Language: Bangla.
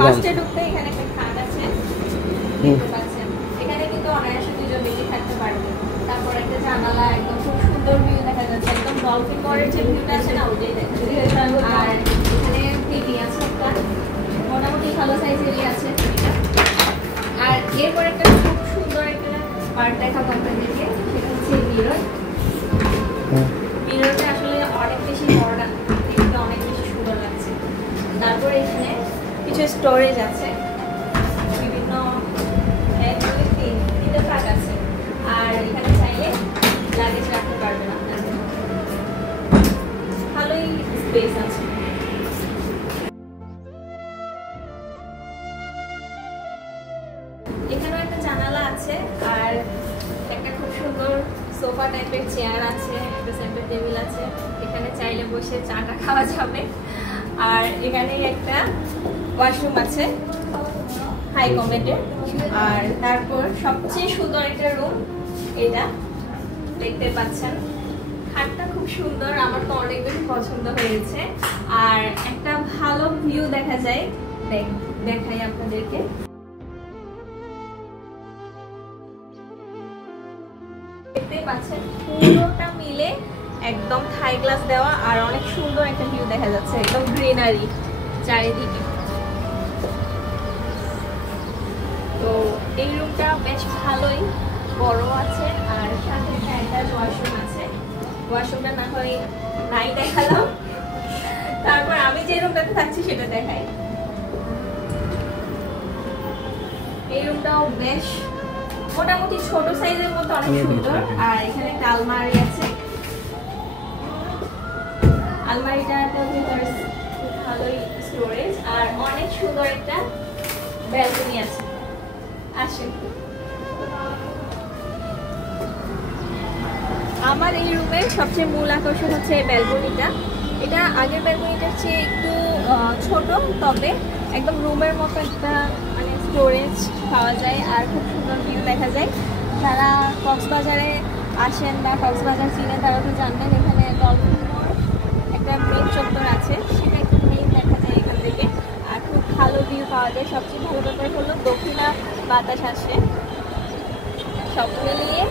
ফার্স্টে ঢুকতে এখানে একটা খাট আছে, দেখতে পাচ্ছেন। এখানে কিন্তু অনায়াসে দুজন বেশি থাকতে পারবে। তারপর একটা জানালা, একদম খুব সুন্দর ভিউ দেখা যাচ্ছে, একদম ডলফিন পরের যে ভিউটা আছে না ওটাই দেখা যাচ্ছে। আর এখানে টিভি আছে একটা, মোটামুটি ভালো সাইজেরই আছে টিভিটা। আর এরপর একটা খুব সুন্দর একটা পার্ট দেখাবো আপনাদেরকে, সেটা হচ্ছে মিরর। মিররটা আসলে অনেক বেশি বড় না, দেখতে অনেক বেশি সুন্দর লাগছে। তারপর এখানে কিছু স্টোরেজ আছে, বিভিন্ন তিনটা ট্রাক আছে। আর এখানে চাইলে লাগেজ রাখতে পারবেন আপনাদের, ভালোই স্পেস আছে। এখানেও একটা জানালা আছে, আর একটা খুব সুন্দর সোফা টাইপের চেয়ার আছে, একটা সেন্টার টেবিল আছে, এখানে চাইলে বসে চাটা খাওয়া যাবে। আর এখানে একটা ওয়াশরুম আছে হাই কমেন্টের। আর তারপর সবচেয়ে সুন্দর একটা রুম, এটা দেখতে পাচ্ছেন। খাটটা খুব সুন্দর, আমার তো অনেক বেশি পছন্দ হয়েছে। আর একটা ভালো ভিউ দেখা যায়, দেখাই আপনাদেরকে। দেখতে পাচ্ছেন পুরোটা মিলে একদম থাই গ্লাস দেওয়া, আর অনেক সুন্দর একটা ভিউ দেখা যাচ্ছে, একদম গ্রিনারি চারিদিকে। তো এই রুমটা বেশ ভালোই বড় আছে, আর সাথে একটা ওয়াশরুম আছে। ওয়াশরুমটা না হয় নাই দেখালাম, তারপর আমি যে রুমটাতে থাকছি সেটা দেখাই। এই রুমটাও বেশ মোটামুটি ছোট সাইজের মতো, অনেক সুন্দর। আর এখানে একটা আলমারি আছে, আলমারিটাতে ভালোই স্টোরেজ, আর অনেক সুন্দর একটা ব্যালকনি আছে। আসেন, আমার এই রুমের সবচেয়ে মূল আকর্ষণ হচ্ছে এই ব্যালকনিটা। এটা আগের ব্যালকনিটার চেয়ে একটু ছোট, তবে একদম রুমের মতো একটা মানে স্টোরেজ পাওয়া যায়, আর খুব সুন্দর ভিউ দেখা যায়। যারা কক্সবাজারে আসেন বা কক্সবাজার চিনেন তারা তো জানবেন, এখানে ডলফিন মোড় একটা মেইন চত্বর আছে, সেটা একটু মেইন দেখা যায় এখান থেকে। আর খুব ভালো ভিউ পাওয়া যায়। সবচেয়ে ভালো ব্যাপার হলো দক্ষিণা বাতাস আসে, সব মিলিয়ে